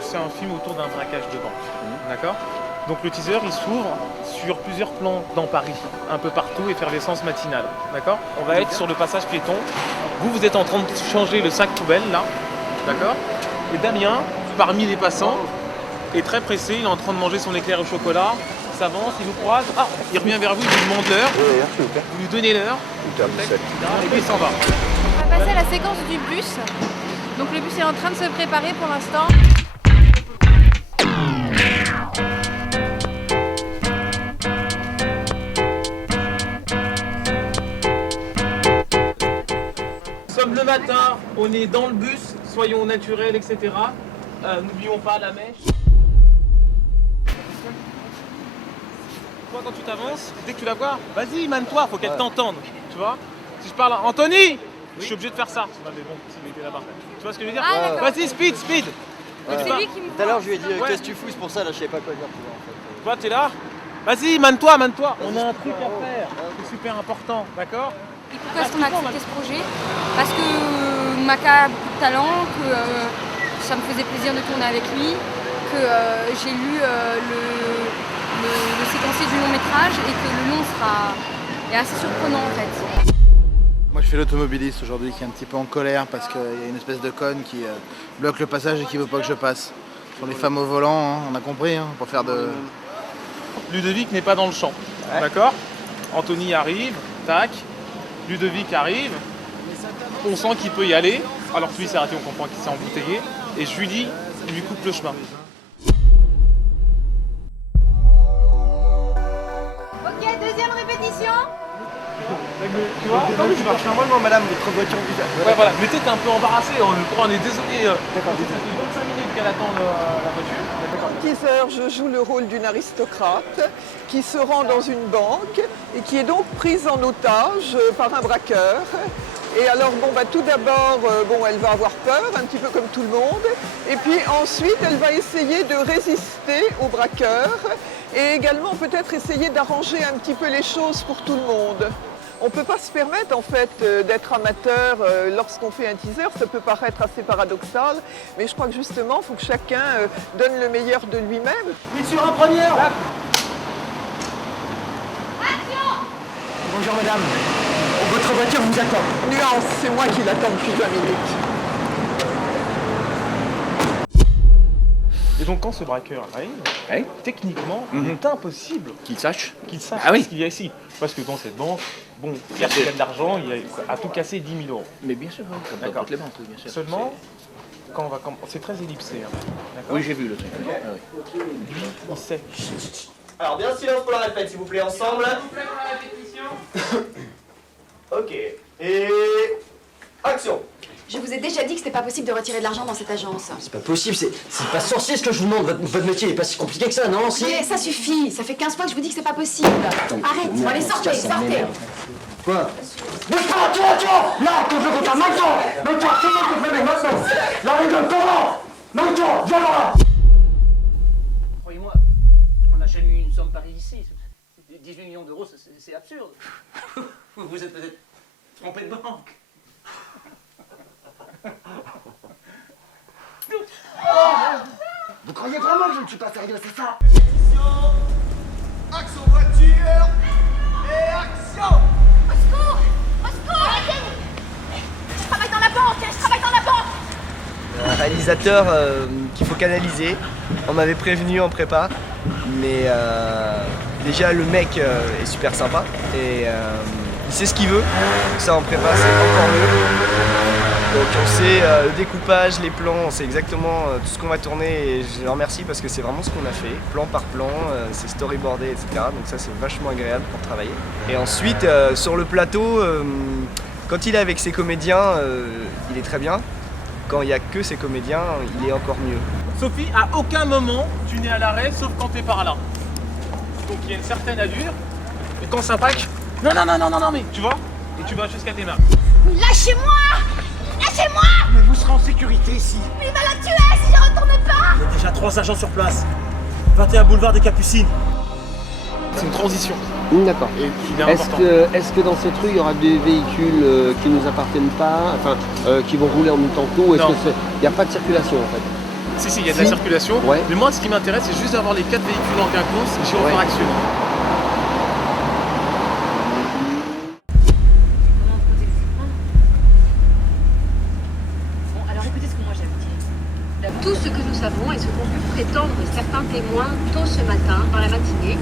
c'est un film autour d'un braquage de banque. D'accord. Donc le teaser, il s'ouvre sur plusieurs plans dans Paris, un peu partout, effervescence matinale. D'accord. On va être sur le passage piéton. Vous êtes en train de changer le sac poubelle, là. D'accord. Et Damien, parmi les passants, est très pressé. Il est en train de manger son éclair au chocolat. Il s'avance, il vous croise. Ah, il revient vers vous, il vous demande l'heure. Vous lui donnez l'heure. Et puis il s'en va. On va passer à la séquence du bus. Donc le bus est en train de se préparer pour l'instant. Nous sommes le matin, on est dans le bus, soyons naturels, etc. N'oublions pas la mèche. Toi, quand tu t'avances, dès que tu la vois, vas-y, mane-toi, faut qu'elle t'entende. Tu vois? Si je parle à Anthony, je suis obligé de faire ça. Non, mais bon, s'il était là-bas. Tu vois ce que je veux dire? Ah, vas-y, speed. Donc c'est lui qui me Tout à l'heure, je lui ai dit Ouais. qu'est-ce que tu fous, c'est pour ça, là, je savais pas quoi dire. Tu vois, en fait. Toi, t'es là? Vas-y, mane-toi. On a un truc à faire. C'est super important, d'accord? Et pourquoi est-ce qu'on a accepté ce projet? Parce que Maka a beaucoup de talent, que ça me faisait plaisir de tourner avec lui, que j'ai lu le séquencier du long métrage et que le long est assez surprenant en fait. Moi je fais l'automobiliste aujourd'hui qui est un petit peu en colère parce qu'il y a une espèce de conne qui bloque le passage et qui veut pas que je passe. Ce sont les femmes au volant, hein, on a compris, hein, pour faire de... Ludovic n'est pas dans le champ, d'accord? Anthony arrive, tac. Ludovic arrive, on sent qu'il peut y aller, alors que lui s'est arrêté, on comprend qu'il s'est embouteillé, et Julie lui coupe le chemin. Ok, deuxième répétition. Tu vois, Attendez, je marche normalement, madame, votre voiture bizarre. ouais, voilà, mais t'es un peu embarrassé, on est désolé. D'accord, ça fait 25 minutes qu'elle attend la voiture. Teaser, je joue le rôle d'une aristocrate qui se rend dans une banque et qui est donc prise en otage par un braqueur. Et alors, tout d'abord, elle va avoir peur, un petit peu comme tout le monde. Et puis ensuite, elle va essayer de résister au braqueur et également peut-être essayer d'arranger un petit peu les choses pour tout le monde. On ne peut pas se permettre en fait d'être amateur lorsqu'on fait un teaser, ça peut paraître assez paradoxal, mais je crois que justement il faut que chacun donne le meilleur de lui-même. Oui, sur un première. Bonjour madame, votre voiture vous attend. Nuance, c'est moi qui l'attends depuis 20 minutes. Et donc quand ce braqueur arrive, techniquement, il est impossible Qu'il sache. qu'il sache Ah oui. ce qu'il y a ici. Parce que dans cette banque, Pierre qui a de l'argent, il a tout cassé 10 000 €. Mais bien sûr, comme dans D'accord. toutes les banques, oui, bien sûr. Seulement, quand on va c'est très ellipsé. Hein. D'accord. Oui, j'ai vu le truc. Ah, oui. Lui, il sait. Alors, bien silence pour la répète, s'il vous plaît, ensemble. Ok. Et... action. Je vous ai déjà dit que c'était pas possible de retirer de l'argent dans cette agence. C'est pas possible, c'est pas sorcier ce que je vous demande. Votre métier est pas si compliqué que ça, non? Mais ça suffit, ça fait 15 fois que je vous dis que c'est pas possible. Arrête, bon, allez, sortez. Quoi? Mais tiens! Là, qu'on veut qu'on t'a maintenant! Maintenant, c'est moi qui fais les maintenant! La règle comment? Maintenant, viens là! Croyez-moi, on n'a jamais eu une somme pareille ici. 18 millions d'euros, c'est absurde. Vous êtes peut-être trompé de banque. Vous croyez vraiment que je ne suis pas sérieux, c'est ça? Action voiture. Et action. Au secours! Au secours! Je travaille dans la banque! Un réalisateur qu'il faut canaliser. On m'avait prévenu en prépa, mais déjà le mec est super sympa et il sait ce qu'il veut. Ça en prépa c'est encore mieux. Donc on sait le découpage, les plans, on sait exactement tout ce qu'on va tourner et je le remercie parce que c'est vraiment ce qu'on a fait, plan par plan, c'est storyboardé, etc. Donc ça c'est vachement agréable pour travailler. Et ensuite sur le plateau, quand il est avec ses comédiens, il est très bien. Quand il n'y a que ses comédiens, il est encore mieux. Sophie, à aucun moment tu n'es à l'arrêt sauf quand tu es par là. Donc il y a une certaine allure, et quand ça braque, non, mais tu vois, et tu vas jusqu'à tes marques. Lâchez-moi! Lâchez-moi! Mais vous serez en sécurité ici. Il va la tuer si je retourne pas! Il y a déjà 3 agents sur place. 21 boulevard des Capucines. C'est une transition. D'accord. Et qui est important. Est-ce que dans cette rue, il y aura des véhicules qui ne nous appartiennent pas, qui vont rouler en même temps que nous, ou est-ce Non. que il n'y a pas de circulation en fait? Si, il y a de la circulation. Ouais. Mais moi, ce qui m'intéresse, c'est juste d'avoir les 4 véhicules en quinconce gyrophare actionné. Bon, alors écoutez ce que moi j'ai à vous dire. Tout ce que nous savons et ce qu'ont pu prétendre certains témoins tôt ce matin, dans la matinée.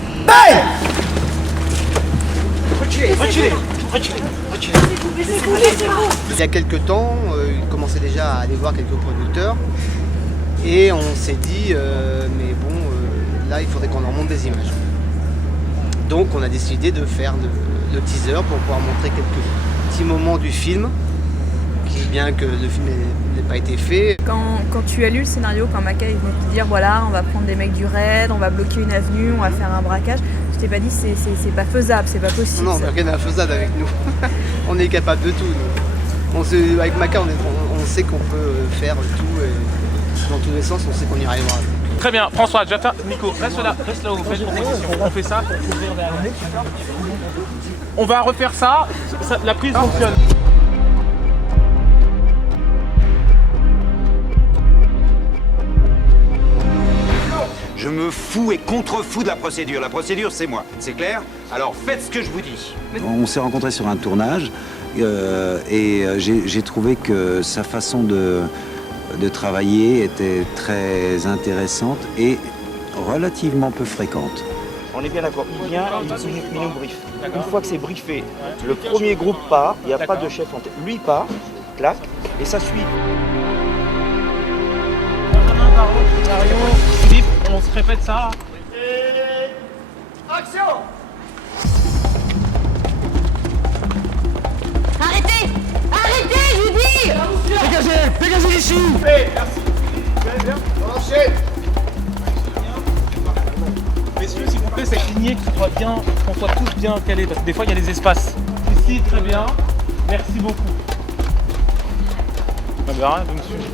Il y a quelques temps, il commençait déjà à aller voir quelques producteurs et on s'est dit mais bon là il faudrait qu'on en monte des images. Donc on a décidé de faire le teaser pour pouvoir montrer quelques petits moments du film, bien que le film n'ait pas été fait. Quand tu as lu le scénario, quand Maca est venu te dire voilà, on va prendre des mecs du raid, on va bloquer une avenue, on va faire un braquage, tu t'es pas dit c'est pas faisable, c'est pas possible. Non, mais rien n'est infaisable avec nous. On est capable de tout. Avec Maca, on sait qu'on peut faire tout et dans tous les sens, on sait qu'on y arrivera. Très bien, François, j'attends. Nico, reste là où vous faites pour position. On fait ça pour couvrir derrière. On va refaire ça, la prise fonctionne. Je me fous et contrefous de la procédure. La procédure, c'est moi. C'est clair? Alors faites ce que je vous dis. On s'est rencontrés sur un tournage et j'ai trouvé que sa façon de travailler était très intéressante et relativement peu fréquente. On est bien d'accord, il vient, il nous briefe. Une fois que c'est briefé, le premier groupe part, il n'y a pas de chef en tête. Lui part, clac, et ça suit. Mario, Philippe, on se répète ça. Et... Action! Arrêtez! Arrêtez, je vous dis! Dégagez d'ici! Merci. Bien. On enchaîne. Messieurs, s'il vous plaît, cette lignée qu'on soit tous bien calés, parce que des fois il y a des espaces. Ici, très bien. Merci beaucoup. Ah ben, rien, vous me suivez.